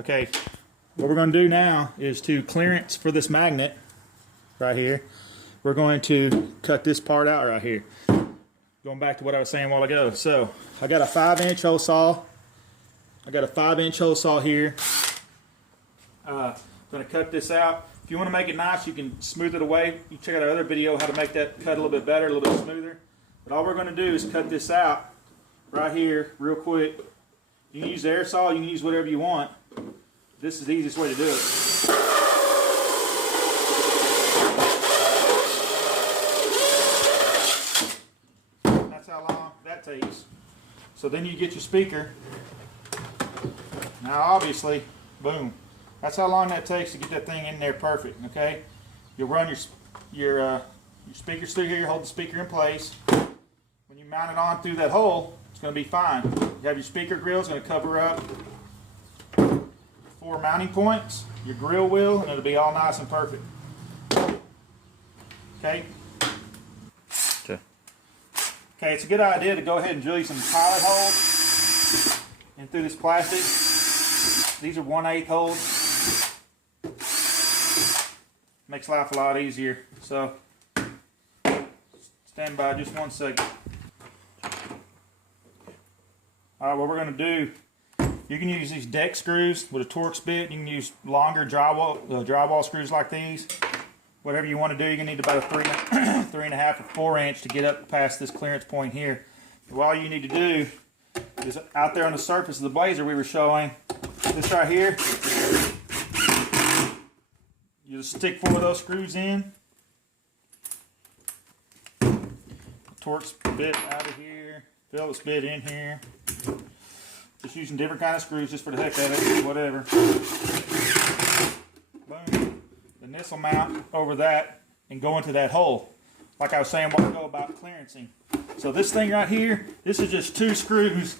Okay, what we're going to do now is to clearance for this magnet right here. We're going to cut this part out right here. Going back to what I was saying a while ago. So I got a 5-inch hole saw. I got a 5-inch hole saw here. I'm going to cut this out. If you want to make it nice, you can smooth it away. You check out our other video how to make that cut a little bit better, a little bit smoother. But all we're going to do is cut this out right here real quick. You can use the air saw, you can use whatever you want. This is the easiest way to do it. That's how long that takes. So then you get your speaker. Now obviously, boom. That's how long that takes to get that thing in there perfect, okay? You'll run your speakers through here, hold the speaker in place. When you mount it on through that hole, it's going to be fine. You have your speaker grill, it's going to cover up 4 mounting points, your grill wheel, and it'll be all nice and perfect. Okay? Okay, it's a good idea to go ahead and drill you some pilot holes in through this plastic. These are 1/8 holes. Makes life a lot easier. So, stand by just 1 second. Alright, what we're going to do, you can use these deck screws with a Torx bit. You can use longer drywall screws like these. Whatever you want to do, you're going to need about a 3.5 or 4-inch to get up past this clearance point here. But all you need to do is out there on the surface of the blazer we were showing, this right here, you just stick 4 of those screws in. Torx bit out of here, Phillips bit in here. Just using different kind of screws just for the heck of it, whatever. Boom. Then this will mount over that and go into that hole. Like I was saying a while ago about clearancing. So this thing right here, this is just 2 screws.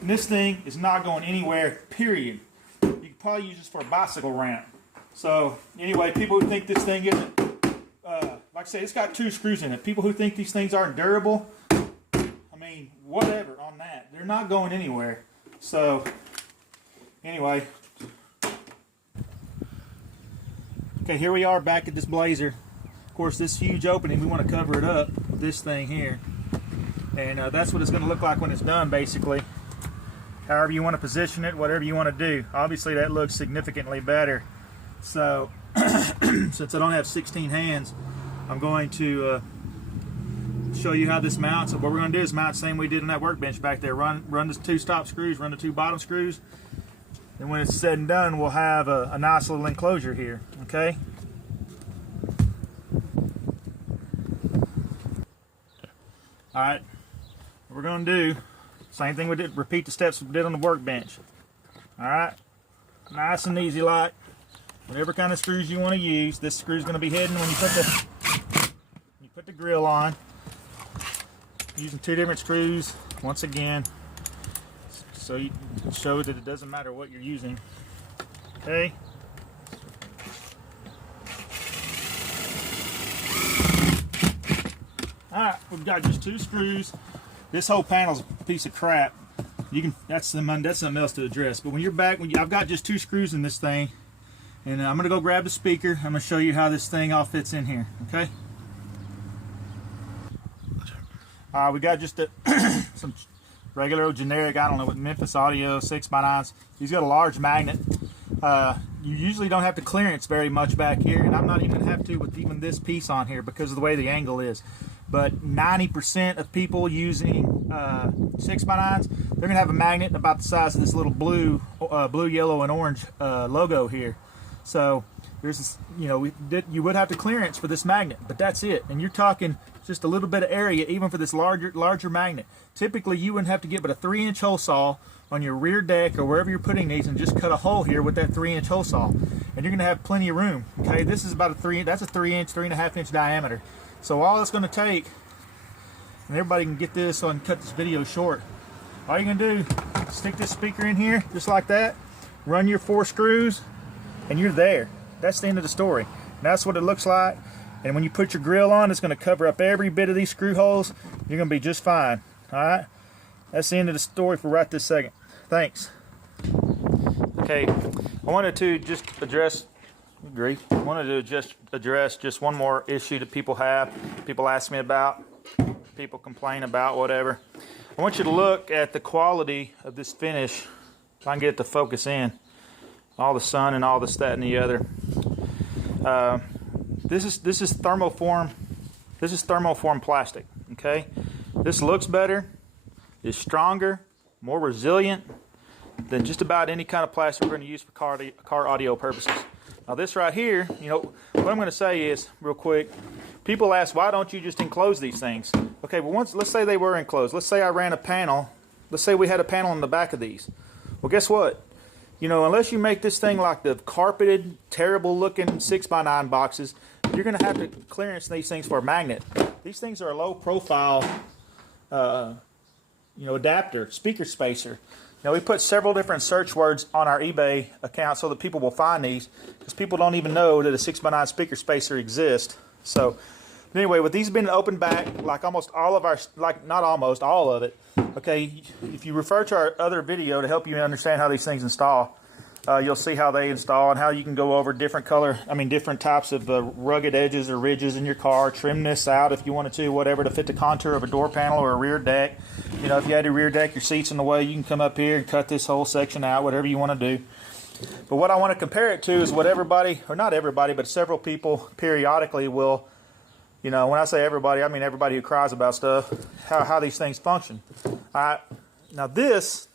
And this thing is not going anywhere, period. You can probably use this for a bicycle ramp. So anyway, people who think this thing isn't, like I say, it's got 2 screws in it. People who think these things aren't durable, I mean, whatever on that. They're not going anywhere. So anyway, okay, here we are back at this blazer. Of course, this huge opening, we want to cover it up with this thing here. And that's what it's going to look like when it's done, basically. However you want to position it, whatever you want to do. Obviously, that looks significantly better. So, since I don't have 16 hands, I'm going to show you how this mounts. So what we're going to do is mount the same way we did on that workbench back there. Run the 2 top screws, run the 2 bottom screws. And when it's said and done, we'll have a nice little enclosure here, okay? Alright, what we're going to do, same thing we did, repeat the steps we did on the workbench. Alright, nice and easy like. Whatever kind of screws you want to use, this screw is going to be hidden when you put the grill on. Using 2 different screws, once again, so you can show that it doesn't matter what you're using. Okay. Alright, we've got just 2 screws. This whole panel's a piece of crap. You can that's something else to address. But when you're back, I've got just 2 screws in this thing, and I'm gonna go grab the speaker. I'm gonna show you how this thing all fits in here. Okay. We got just some regular old generic, I don't know, with Memphis Audio 6x9s. He's got a large magnet. You usually don't have to clearance very much back here, and I'm not even going to have to with even this piece on here because of the way the angle is. But 90% of people using 6x9s, they're going to have a magnet about the size of this little blue, yellow, and orange logo here. So there's this, you would have to clearance for this magnet, but that's it. And you're talking just a little bit of area even for this larger magnet. Typically you wouldn't have to get but a 3-inch hole saw on your rear deck or wherever you're putting these and just cut a hole here with that 3-inch hole saw, and you're going to have plenty of room. Okay, this is about a 3.5-inch diameter. So all it's going to take, and everybody can get this so I can cut this video short, all you're going to do, stick this speaker in here just like that, run your 4 screws, and you're there. That's the end of the story. And that's what it looks like. And when you put your grill on, it's going to cover up every bit of these screw holes. You're going to be just fine. Alright? That's the end of the story for right this second. Thanks. Okay, I wanted to just address just one more issue that people have. People ask me about, people complain about, whatever. I want you to look at the quality of this finish. If I can get it to focus in. All the sun and all this, that, and the other. This is thermoform. This is thermoform plastic. Okay, this looks better, is stronger, more resilient than just about any kind of plastic we're going to use for car audio purposes. Now this right here, you know, what I'm going to say is, real quick, people ask, why don't you just enclose these things? Okay, well, let's say they were enclosed. Let's say I ran a panel. Let's say we had a panel in the back of these. Well, guess what? You know, unless you make this thing like the carpeted, terrible looking 6x9 boxes, you're going to have to clearance these things for a magnet. These things are a low profile, adapter, speaker spacer. Now we put several different search words on our eBay account so that people will find these, because people don't even know that a 6x9 speaker spacer exists. So anyway, with these being open back, like almost all of our, like not almost, all of it, okay, if you refer to our other video to help you understand how these things install, you'll see how they install and how you can go over different types of rugged edges or ridges in your car, trim this out if you wanted to, whatever, to fit the contour of a door panel or a rear deck. You know, if you had a rear deck, your seat's in the way, you can come up here and cut this whole section out, whatever you want to do. But what I want to compare it to is what everybody, or not everybody, but several people periodically will, you know, when I say everybody, I mean everybody who cries about stuff, how these things function. All right. Now this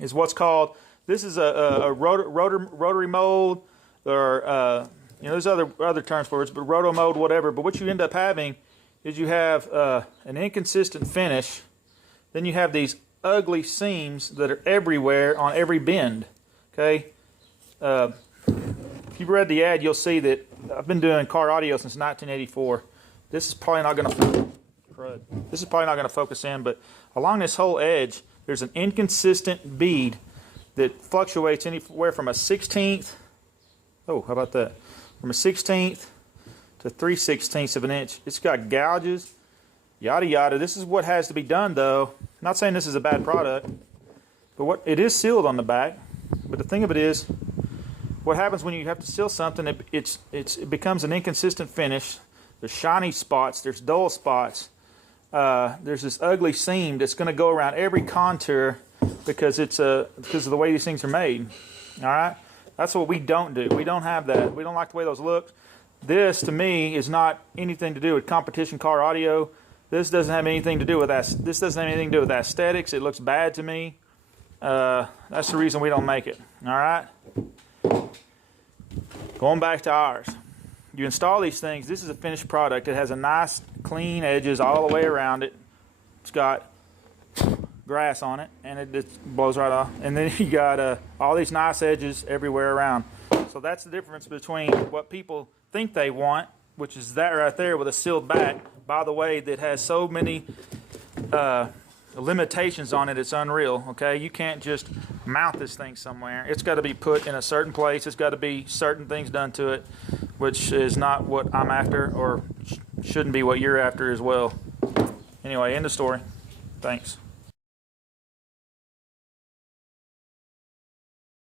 is what's called, this is a rotary mold, or there's other terms for it, but roto mold, whatever. But what you end up having is you have an inconsistent finish. Then you have these ugly seams that are everywhere on every bend. Okay, if you've read the ad, you'll see that I've been doing car audio since 1984. This is probably not going to focus in, but along this whole edge, there's an inconsistent bead that fluctuates anywhere from a 1/16. Oh, how about that? From a 1/16 to 3/16 of an inch. It's got gouges, yada yada. This is what has to be done, though. I'm not saying this is a bad product, but it is sealed on the back. But the thing of it is, what happens when you have to seal something? It becomes an inconsistent finish. There's shiny spots. There's dull spots. There's this ugly seam that's going to go around every contour because of the way these things are made. All right, that's what we don't do. We don't have that. We don't like the way those look. This, to me, is not anything to do with competition car audio. This doesn't have anything to do with that. This doesn't have anything to do with aesthetics. It looks bad to me. That's the reason we don't make it. All right. Going back to ours. You install these things. This is a finished product. It has a nice, clean edges all the way around it. It's got grass on it, and it just blows right off. And then you got all these nice edges everywhere around. So that's the difference between what people think they want, which is that right there with a sealed back, by the way, that has so many limitations on it, it's unreal. Okay, you can't just mount this thing somewhere. It's got to be put in a certain place. It's got to be certain things done to it, which is not what I'm after, or shouldn't be what you're after as well. Anyway, end of story. Thanks.